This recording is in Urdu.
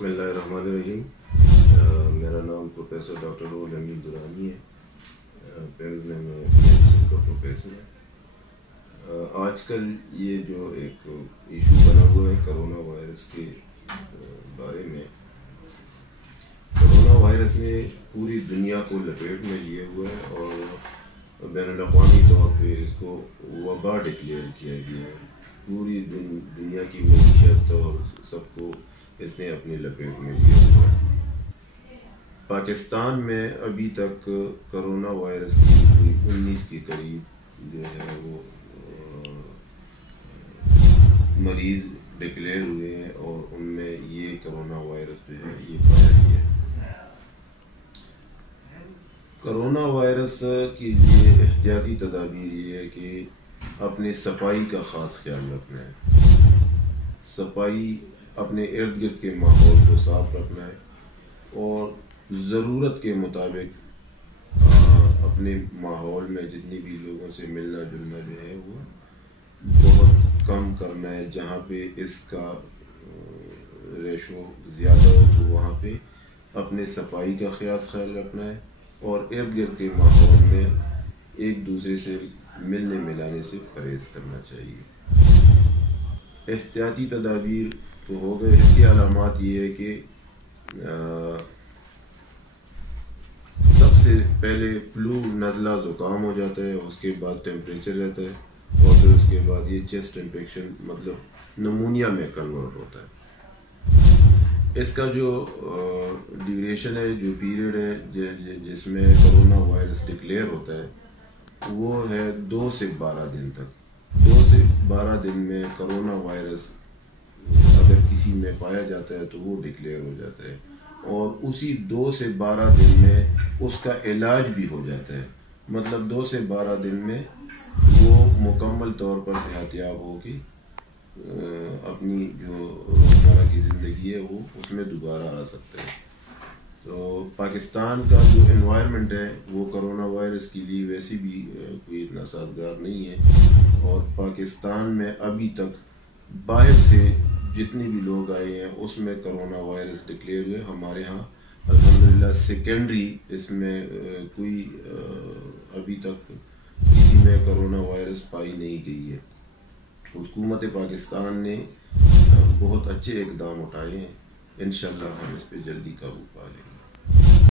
بسم اللہ الرحمن الرحیم۔ میرا نام پروفیسر ڈاکٹر رول امین درانی ہے، پیرس میں میڈیسن کا پروفیسر ہے۔ آج کل یہ جو ایک ایشو بنا ہوا ہے کرونا وائرس کے بارے میں، کرونا وائرس نے پوری دنیا کو لپیٹ میں لیے ہوا ہے اور بین الاقوامی طور پہ اس کو وبا ڈکلیئر کیا گیا ہے۔ پوری دنیا کی معیشت اور سب کو اس نے اپنی لپیٹ میں لیا ہوا ہے۔ پاکستان میں ابھی تک کرونا وائرس کی 19 کے قریب جو ہے وہ مریض ڈکلیئر ہوئے ہیں اور ان میں یہ کرونا وائرس جو ہے یہ پایا گیا ہے۔ کرونا وائرس کے لیے احتیاطی تدابیر یہ ہے کہ اپنے صفائی کا خاص خیال رکھنا ہے، صفائی اپنے ارد گرد کے ماحول کو صاف رکھنا ہے اور ضرورت کے مطابق اپنے ماحول میں جتنی بھی لوگوں سے ملنا جلنا جو ہے وہ بہت کم کرنا ہے۔ جہاں پہ اس کا ریشو زیادہ ہو تو وہاں پہ اپنے صفائی کا خیال رکھنا ہے اور ارد گرد کے ماحول میں ایک دوسرے سے ملنے ملانے سے پرہیز کرنا چاہیے۔ احتیاطی تدابیر تو ہو گئے، اس کی علامات یہ ہے کہ سب سے پہلے فلو نزلہ زکام ہو جاتا ہے، اس کے بعد ٹیمپریچر رہتا ہے اور پھر اس کے بعد یہ چیسٹ انفیکشن مطلب نمونیا میں کنورٹ ہوتا ہے۔ اس کا جو ڈیوریشن ہے، جو پیریڈ ہے جس میں کرونا وائرس ڈکلیئر ہوتا ہے وہ ہے 2 سے 12 دن تک۔ 2 سے 12 دن میں کرونا وائرس اگر کسی میں پایا جاتا ہے تو وہ ڈکلیئر ہو جاتا ہے اور اسی 2 سے 12 دن میں اس کا علاج بھی ہو جاتا ہے۔ مطلب 2 سے 12 دن میں وہ مکمل طور پر صحت یاب ہو کے اپنی جو روزمرہ کی زندگی ہے وہ اس میں دوبارہ آ سکتا ہے۔ تو پاکستان کا جو انوائرمنٹ ہے وہ کرونا وائرس کے لیے ویسے بھی کوئی اتنا سازگار نہیں ہے اور پاکستان میں ابھی تک باہر سے جتنے بھی لوگ آئے ہیں اس میں کرونا وائرس ڈکلیئر ہوئے۔ ہمارے ہاں الحمدللہ سیکنڈری اس میں کوئی ابھی تک کسی میں کرونا وائرس پائی نہیں گئی ہے۔ حکومت پاکستان نے بہت اچھے اقدام اٹھائے ہیں، انشاءاللہ ہم اس پہ جلدی قابو پا لیں گے۔